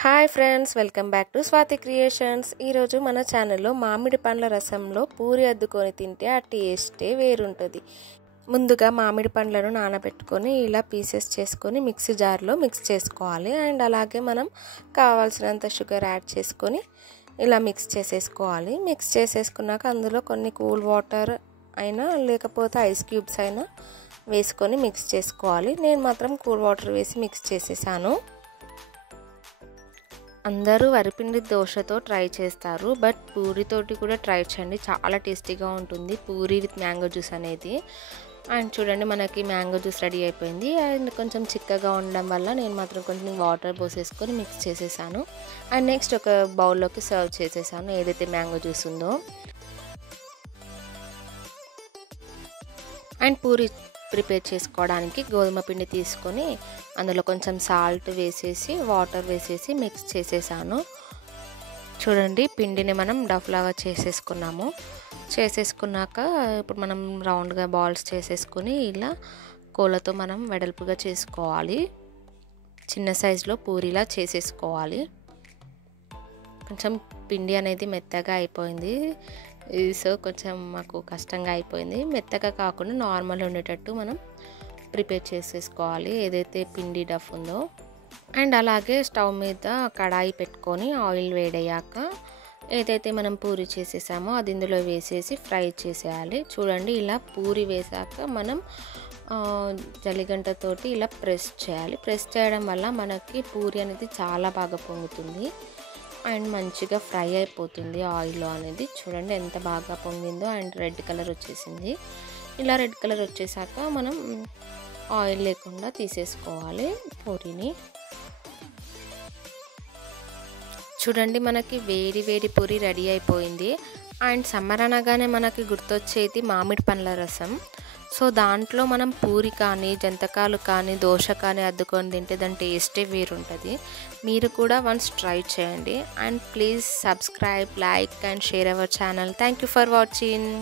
Hi friends, welcome back to Swathi creations. ఈరోజు మన ఛానల్లో మామిడి పండ్ల రసంలో పూరి అద్దుకొని తింటే ఆ టేస్టే వేరుంటుంది. ముందుగా మామిడి పండ్లను నానబెట్టుకొని ఇలా పీసెస్ చేసుకొని మిక్సీ జార్లో మిక్స్ చేసుకోవాలి. అండ్ అలాగే మనం కావాల్సినంత షుగర్ యాడ్ చేసుకొని ఇలా మిక్స్ చేసేసుకోవాలి. మిక్స్ చేసేసుకున్నాక అందులో కొన్ని కూల్ వాటర్ అయినా లేకపోతే ఐస్ క్యూబ్స్ అయినా వేసుకొని మిక్స్ చేసుకోవాలి. నేను మాత్రం కూల్ వాటర్ వేసి మిక్స్ చేసేసాను. అందరూ వరిపిండి దోశతో ట్రై చేస్తారు, బట్ పూరితోటి కూడా ట్రై చేయండి, చాలా టేస్టీగా ఉంటుంది పూరి విత్ మ్యాంగో జ్యూస్ అనేది. అండ్ చూడండి, మనకి మ్యాంగో జ్యూస్ రెడీ అయిపోయింది. అండ్ కొంచెం చిక్కగా ఉండడం వల్ల నేను మాత్రం కొంచెం వాటర్ పోసేసుకొని మిక్స్ చేసేసాను. అండ్ నెక్స్ట్ ఒక బౌల్లోకి సర్వ్ చేసేసాను ఏదైతే మ్యాంగో జ్యూస్ ఉందో. అండ్ పూరి ప్రిపేర్ చేసుకోవడానికి గోధుమ పిండి తీసుకొని అందులో కొంచెం సాల్ట్ వేసేసి వాటర్ వేసేసి మిక్స్ చేసేసాను. చూడండి, పిండిని మనం డఫ్ లాగా చేసేసుకున్నాము. చేసేసుకున్నాక ఇప్పుడు మనం రౌండ్గా బాల్స్ చేసేసుకుని ఇలా కోళ్ళతో మనం వెడల్పుగా చేసుకోవాలి. చిన్న సైజులో పూరిలా చేసేసుకోవాలి. కొంచెం పిండి అనేది మెత్తగా అయిపోయింది, సో కొంచెం మాకు కష్టంగా అయిపోయింది. మెత్తగా కాకుండా నార్మల్ ఉండేటట్టు మనం ప్రిపేర్ చేసేసుకోవాలి ఏదైతే పిండి డఫ్ ఉందో. అండ్ అలాగే స్టవ్ మీద కడాయి పెట్టుకొని ఆయిల్ వేడయ్యాక ఏదైతే మనం పూరి చేసేసామో అది ఇందులో వేసేసి ఫ్రై చేసేయాలి. చూడండి, ఇలా పూరి వేసాక మనం జల్లిగంటతోటి ఇలా ప్రెస్ చేయాలి. ప్రెస్ చేయడం వల్ల మనకి పూరి అనేది చాలా బాగా పొంగుతుంది అండ్ మంచిగా ఫ్రై అయిపోతుంది ఆయిల్లో అనేది. చూడండి ఎంత బాగా పొంగిందో. అండ్ రెడ్ కలర్ వచ్చేసింది. ఇలా రెడ్ కలర్ వచ్చేసాక మనం ఆయిల్ లేకుండా తీసేసుకోవాలి పూరిని. చూడండి, మనకి వేడి వేడి పూరి రెడీ అయిపోయింది. అండ్ సమ్మర్ అనగానే మనకి గుర్తొచ్చేది మామిడి పండ్ల రసం. సో దాంట్లో మనం పూరి కానీ జంతకాలు కానీ దోశ కానీ అద్దుకొని తింటే దాని టేస్టే వేరుంటుంది. మీరు కూడా వన్స్ ట్రై చేయండి. And please subscribe, like and share our channel. Thank you for watching.